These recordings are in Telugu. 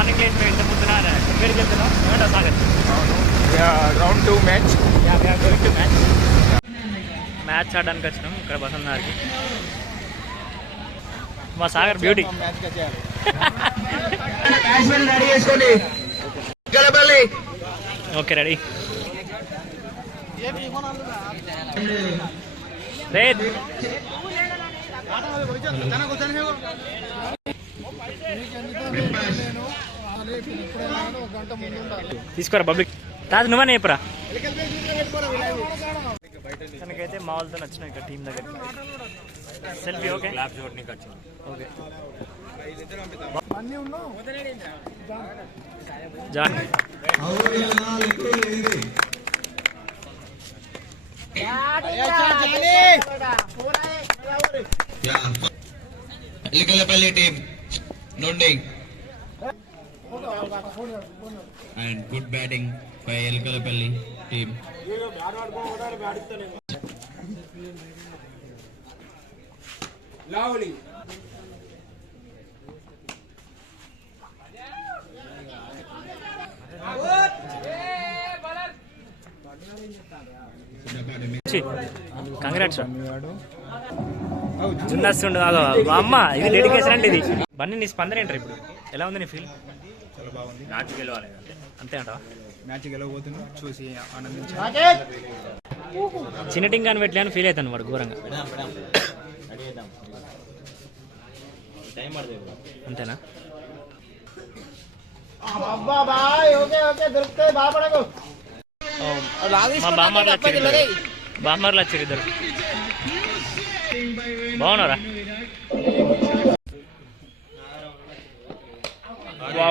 మార్నింగ్ లేట్ మేము ఇంత పొద్దున క్రికెట్కి వెళ్తున్నాం ఏమంటా సాగర్ రౌండ్ 2 మ్యాచ్ మ్యాచ్ ఆడడానికి వచ్చినాం ఇక్కడ బసన్నారికి మా సాగర్ బ్యూటీ ఓకే రెడీ తీసుకోరా పబ్లిక్ తాజు నువ్వనే చెప్పరా తనకైతే మా వాళ్ళతో నచ్చిన ఇక్కడ టీం దగ్గర selfie okay okay John Elikalapalli team నుండి and good batting by Elikalapalli team. Congrats gymnast అమ్మ ఇది డెడికేషన్ అంటే ఇది బన్నీ నీ స్పందన ఏంటారు ఇప్పుడు ఎలా ఉంది నీ ఫీల్ చాలా బాగుంది. మ్యాచ్ గెలవాలి అంతే అంటావా మ్యాచ్ గెలవబోతున్నాం చూసి ఆనందించాలి. చిన్న టీం కానీ పెట్టలే అని ఫీల్ అవుతాను వాడు ఘోరంగా అంతేనా మా బామ్మర్లు వచ్చారు ఇద్దరు బాగున్నారా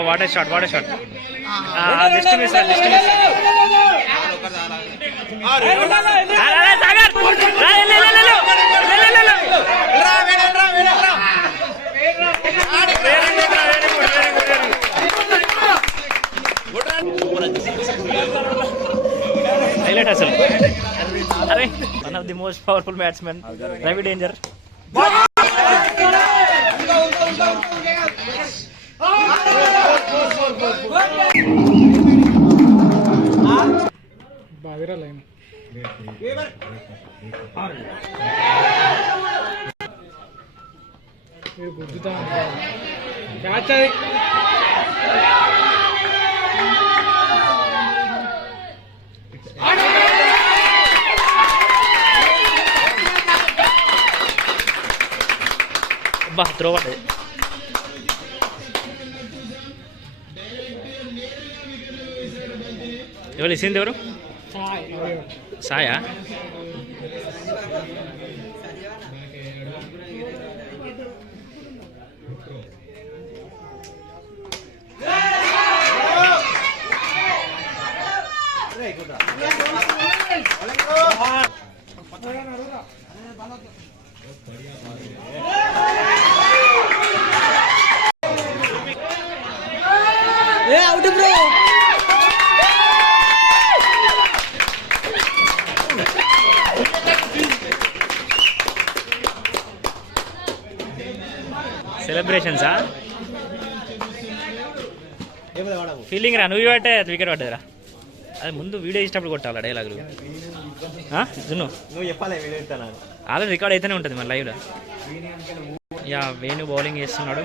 వాడే షాట్ జస్ట్ మిస్ హైలైట్ అసలు అరే one of the most powerful batsmen Ravi danger బావిరా లైన్ గుద్దుతా క్యాచ్ అది బా త్రో పడ్డది ఎవరు ఇచ్చింది ఎవరు సాయా అవుట్ బ్రో సెలబ్రేషన్సా ఫీలింగ్ రా నువ్వు పట్టే వికెట్ పడ్డదిరా అది ముందు వీడియో ఇచ్చినప్పుడు కొట్టాలి డైలాగులు జున్ను నువ్వు చెప్పాలి ఆల్రెడీ రికార్డ్ అయితేనే ఉంటుంది మన లైవ్లో. యా వేణు బౌలింగ్ చేస్తున్నాడు.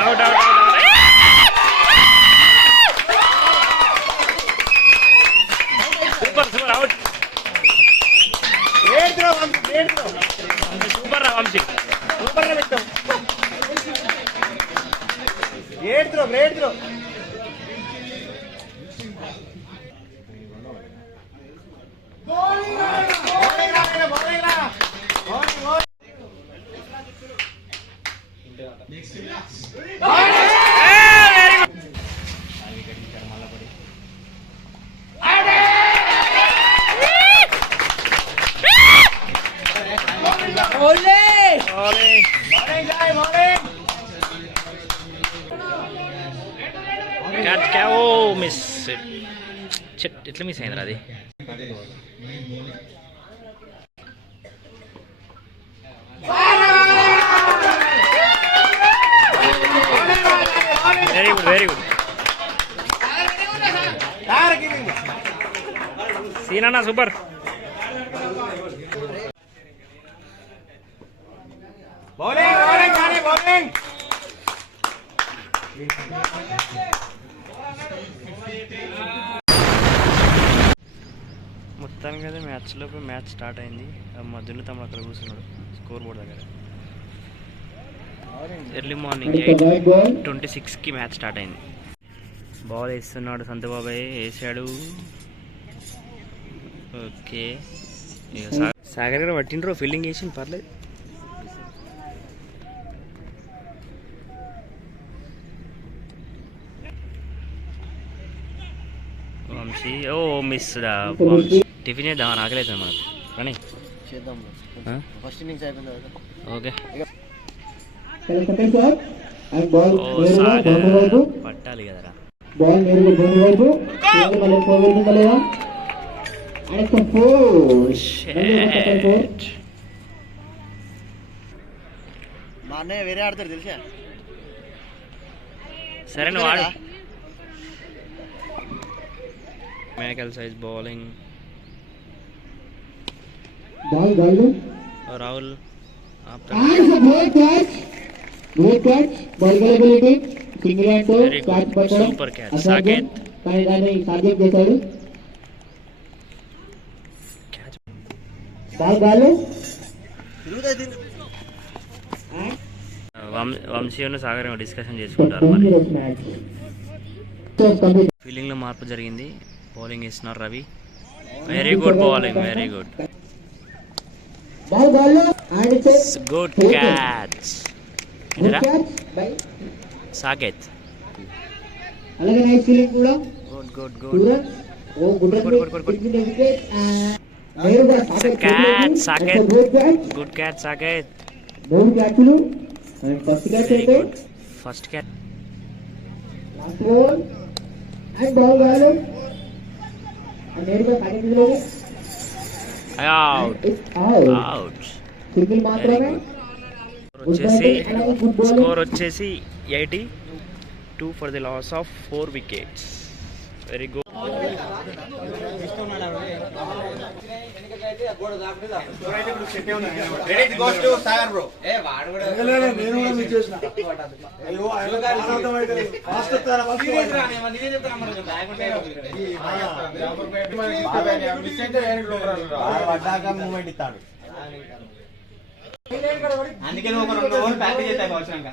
Out out super super out super రా వంశీ సూపర్ గా పెట్టాం. గ్రేట్ త్రో మిస్ ఎట్లా మిస్ అయిందిరా అది. వెరీ గుడ్ వెరీ గుడ్ సీనా సూపర్. మొత్తానికి అయితే మ్యాచ్ స్టార్ట్ అయింది. మధ్యలో తమ్ముడు అక్కడ కూర్చున్నాడు స్కోర్ బోర్డ్ దగ్గర. ఎర్లీ మార్నింగ్ 8:26కి మ్యాచ్ స్టార్ట్ అయింది. బాల్ వేస్తున్నాడు సంతబాబాయ్, వేసాడు. ఓకే సాగర్ గారు పట్టిండ్రో, ఫీల్డింగ్ వేసింది పర్లేదు. వంశీ ఓ మిస్ టిఫిన్ చేద్దాం, ఆకలేదు మనకు కానీ చేద్దాం. ఫస్ట్ ఇన్నింగ్స్ అయిపోయింది కదా. ఓకే పట్టాలి కదరా. మా అన్నయ్య వేరే ఆడతారు తెలుసా. సరే నువ్వు ఆడు. Michael size bowling. Rahul super catch. Saketh Vamsi Sagar discussion చేసుకుంటారు. ఫీల్డింగ్ లో మార్పు జరిగింది. బౌలింగ్ ఇస్తున్నారు Ravi. Very good bowling, very good. Good catch Saketh. Good good catch Saketh. Good catch Saketh. First catch. Score వచ్చేసి 82 for the loss of 4 wickets. Very good. అందుకే ఒక 2 ఓవర్లు ప్రాక్టీస్ చేస్తాయి అవసరంగా.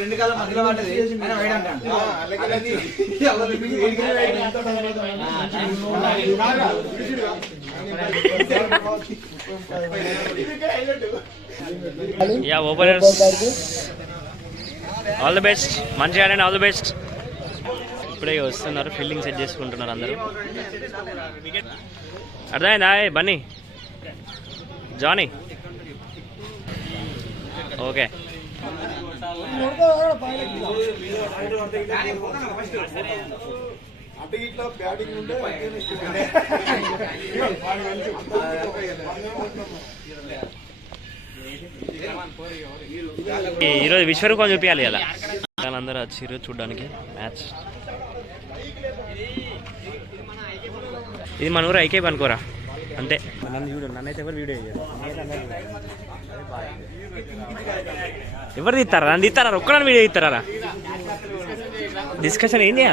రెండు కాలం మధ్యలో పడ్డది. Yeah openers all the best, మంచిగా ఆడండి, ఆల్ ది బెస్ట్. ఇప్పుడే వస్తున్నారు, ఫీల్డింగ్ సెట్ చేసుకుంటున్నారు అందరూ. అర్థమైందా బన్నీ జానీ? ఓకే ఈరోజు విశ్వరూపం చూపించాలి కదా, అందరూ వచ్చి చూడడానికి మ్యాచ్. ఇది మన ఊరు ఐకే అనుకోరా అంతే. నన్ను చూడు, నన్నైతే ఎవరు వీడియో ఎవరు తీస్తారా? నన్ను తీస్తారా? ఒక్కడని వీడియో తీస్తారా? డిస్కషన్ ఏంటి?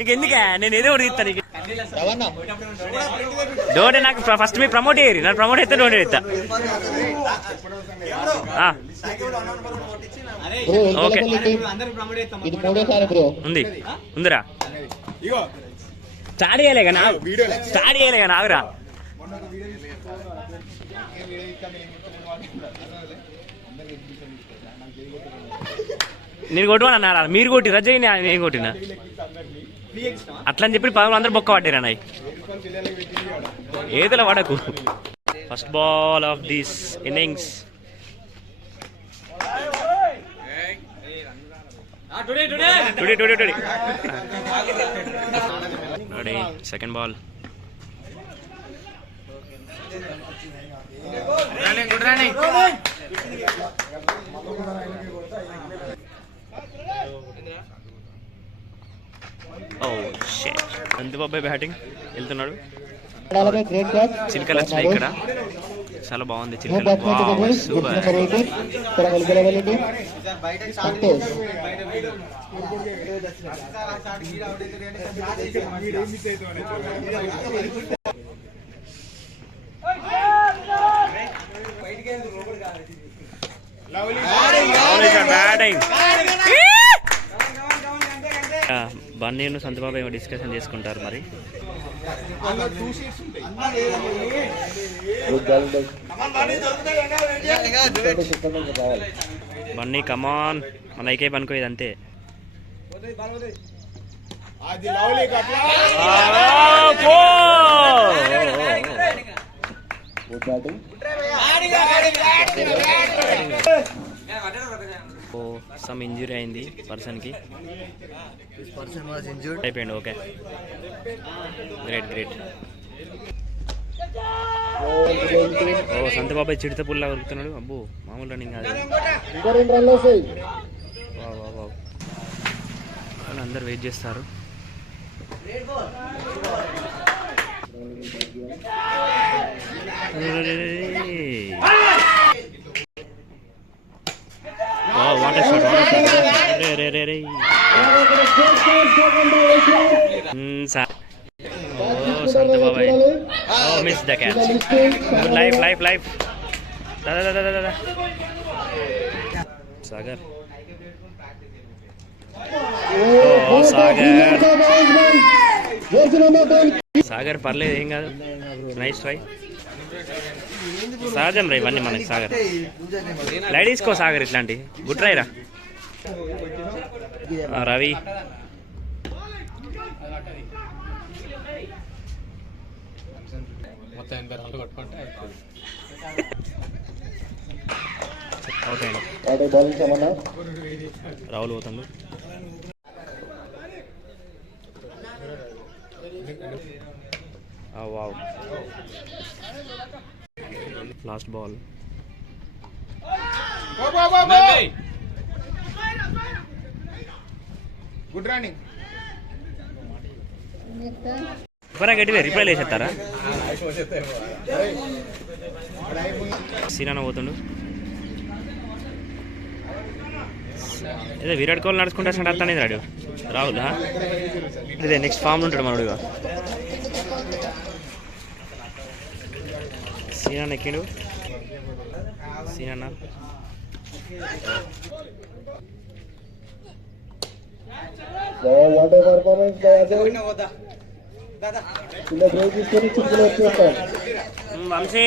ఇంకెందుకే నేను ఏదో ఒకటి తీస్తాను. డోంట్ నాకు ఫస్ట్ మీరు ప్రమోట్ చేయరు, నన్ను ప్రమోట్ అయితే డోంట్ చేస్తా. ఓకే ఉంది ఉందిరా, స్టార్ట్ చేయలేగా నాగురా. నేను కొట్టుమని అన్నారా? మీరు కొట్టి రజయ్ నేను కొట్టినా అట్లా అని చెప్పి పదవులు అందరూ బొక్క పట్టారు అన్నయ్య. ఏదైనా వాడకు. First ball of this innings. Second ball. Chandrababu batting వెళ్తున్నాడు. చిలకలు వచ్చినాయి ఇక్కడ. చాలా బాగుంది చిలకలు. సూపర్. బ్యాటింగ్. బన్నీను సంతబాబు ఏమో డిస్కషన్ చేసుకుంటారు మరి. బన్నీ కమాన్, మన ఐకే పనుకో ఇది అంతే. సమ్ ఇంజురీ అయింది పర్సన్కి. అయిపోయింది. Okay, great great. ఓ సంతబాబాయ్ చిడత పుల్లా ఉరుకుతున్నాడు. అబ్బో మామూలు రన్నింగ్ కాదు. అందరు వెయిట్ చేస్తారు. Water shot, water shot. రే రే రే. ఓ సంతబాబాయ్, ఓ miss the catch. Life life life. దాదా దాదా దాదా. సాగర్, ఓ సాగర్. సాగర్ పర్లేదు, ఏం కాదు. Nice try. సహజం రా ఇవన్నీ మనకి. సాగర్ లైట్ తీసుకో. సాగర్ ఇట్లాంటి గుడ్ ట్రై రా. రవి, అవుట్ అయ్యండి. రాహుల్ పోతాడు. Wow, last ball. Good running. Super గట్టిగా రిప్లై వేసేస్తారా? సీనా పోతుండు. ఏదో విరాట్ కోహ్లీ నడుచుకుంటా అర్థం రాడు. రాహుల్ ఇదే నెక్స్ట్ ఫామ్ ఉంటాడు మనడుగా. సీనా ఎక్కిండు. సీనా Vamshi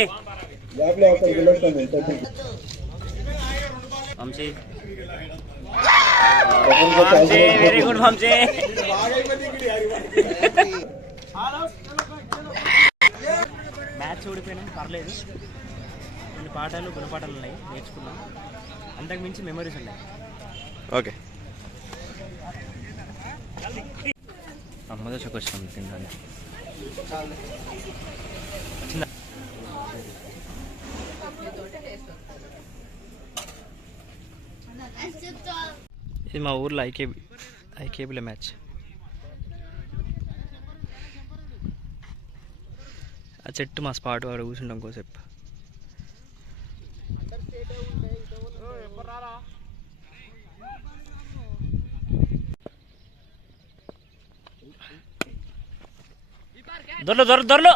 Vamshi very good Vamshi. Match ఓడిపోయినాం, పర్లేదు. కొన్ని పాఠాలు గుణపాఠాలు ఉన్నాయి, నేర్చుకున్నాం. అంతకు మించి మెమరీస్ ఉన్నాయి. ఓకే, అమ్మదోషకు వచ్చినాం తిందాన్ని. ఇది మా ఊర్లో ఐకేబీలో మ్యాచ్. ఆ చెట్టు మా స్పాట్ వాడు కూర్చుంటాం కోసేపు. దొరలు దొరలు దొరలు.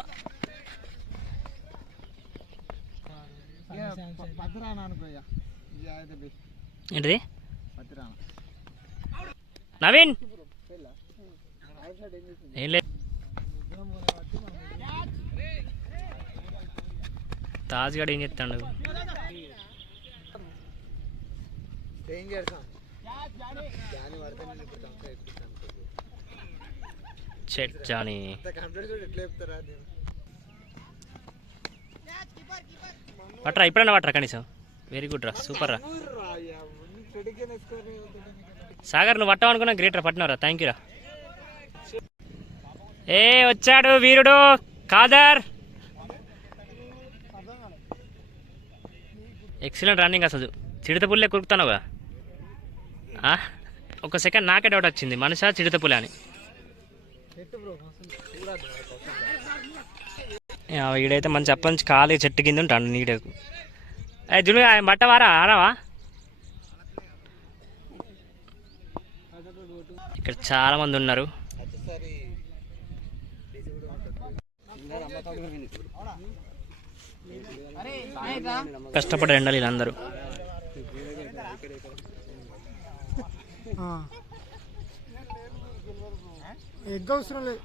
ఏంటిది నవీన్? ఏం లేదు, తాజ్ గడ ఏం చెప్తాడు? షెట్ జానీ. పట్రా ఇప్పుడన్నా పట్రా కనీసం. వెరీ గుడ్ రా, సూపర్ రా సాగర్. నువ్వు పట్టావు అనుకున్నా, గ్రేట్ రా, పట్టినవరా, థ్యాంక్ యూ రా. ఏ వచ్చాడు వీరుడు ఖాదర్. ఎక్సలెంట్ రన్నింగ్ అసలు, చిడతపుల్లే కురుకుతానుగా. ఒక సెకండ్ నాకే డౌట్ వచ్చింది, మనిషా చిడతపుల్లే అని. వీడైతే మంచి అప్పటి నుంచి ఖాళీ చెట్టు కింద ఉంటాడు నీడకు. జును బట్ట వారా ఆరావా? ఇక్కడ చాలా మంది ఉన్నారు. కష్టపడి ఎండాలి వీళ్ళందరూ. ఎగ్ అవసరం లేదు.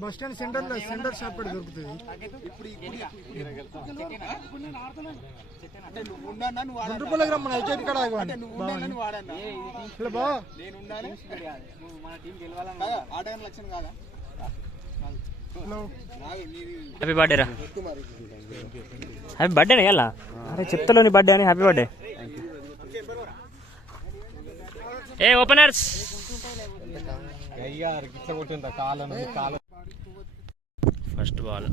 బస్ స్టాండ్ సెంటర్ షాప్ కూడా దొరుకుతుంది. రూపాయలకి రమ్మని ఐకేపీ కాడ హ్యాపీ బర్త్డే రా. హ్యాపీ బర్త్డేనా ఎలా? అరే చెప్తాలో నీ బర్త్డే అని. Happy birthday. ఏ openers first ball.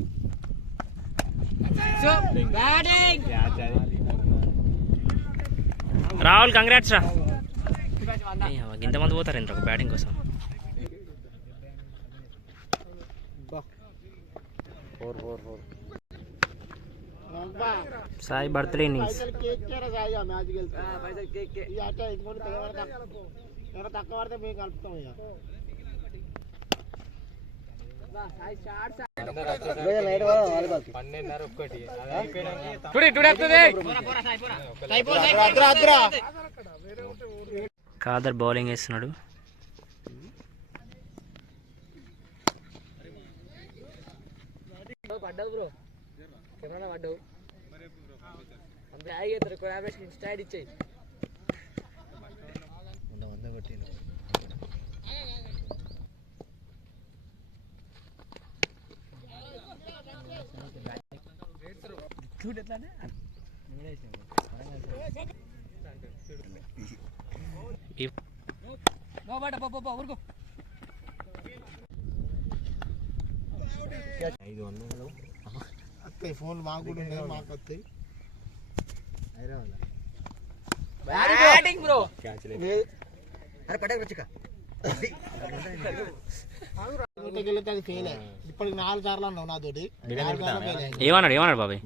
Rahul congrats రా. ఇంతమంది పోతారు ఇంత బ్యాటింగ్ కోసం. Sai birthday innings. Khader bowling వేస్తున్నాడు. ఫోన్ మాకు మాకు వస్తాయి. ఇప్పటికి 4 సార్లు అన్నావు నాతోటి. ఏమన్నాడు బాబాయ్?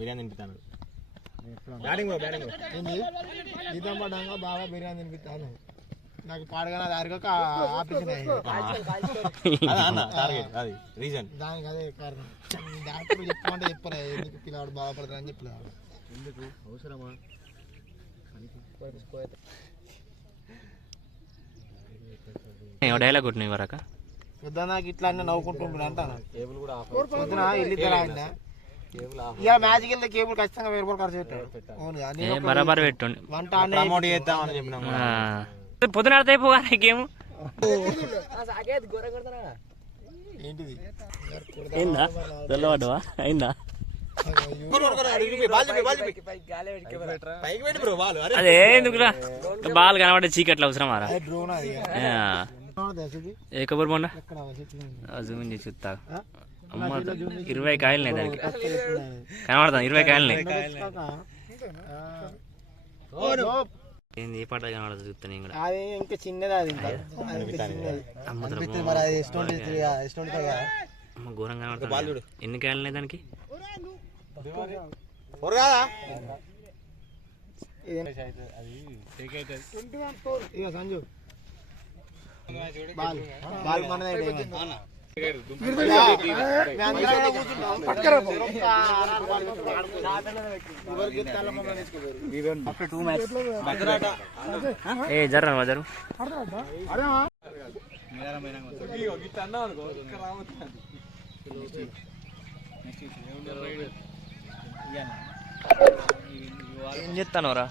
నిజంగా బాగా బిర్యానీ తినిపిస్తాను. నాకు పాడగా దారిగా ఆపరేషన్ దానికి అదే కారణం. డాక్టర్ చెప్పమంటే చెప్పలే ఎందుకు పిల్లవాడు బాగుపడతారని చెప్పలేదు. ఎందుకు అవసరమా? డైలాగ్ కొట్టిన వరక పొద్దున నాకు ఇట్లా అన్నీ నవ్వుకుంటుంటాను అంటాను. పొద్దున వెళ్ళిద్దరా ఇక మ్యాచ్కి వెళ్తే కేబుల్ ఖచ్చితంగా 1000 రూపాయలు ఖర్చు పెట్టాడు. బరాబర్ పెట్టండి. వంట పొద్దున ఆడితే అయిపోగా గేమ్. ఏంటిది అయిందా? తెల్లవాడవా అయిందా? అదే ఎందుకురా బాల్ కనబడే చీకట్లు అవసరం ఆరా. ఏ కబుర్ మొన్న జూమ్ చేసి చూస్తా. అమ్మ 20 కాయలున్నాయి దానికి కనబడతాను. 20 కాయలున్నాయి. ఏంది ఏ పాట కనబడదు చూస్తాను నేను కూడా. ఇంకా చిన్నది అది. అమ్మ ఘోరంగా కనబడుతుంది. ఎన్ని కాయలున్నాయి దానికి? సంజు ఏ జర్రా జరు ఏం చెప్తాను రా?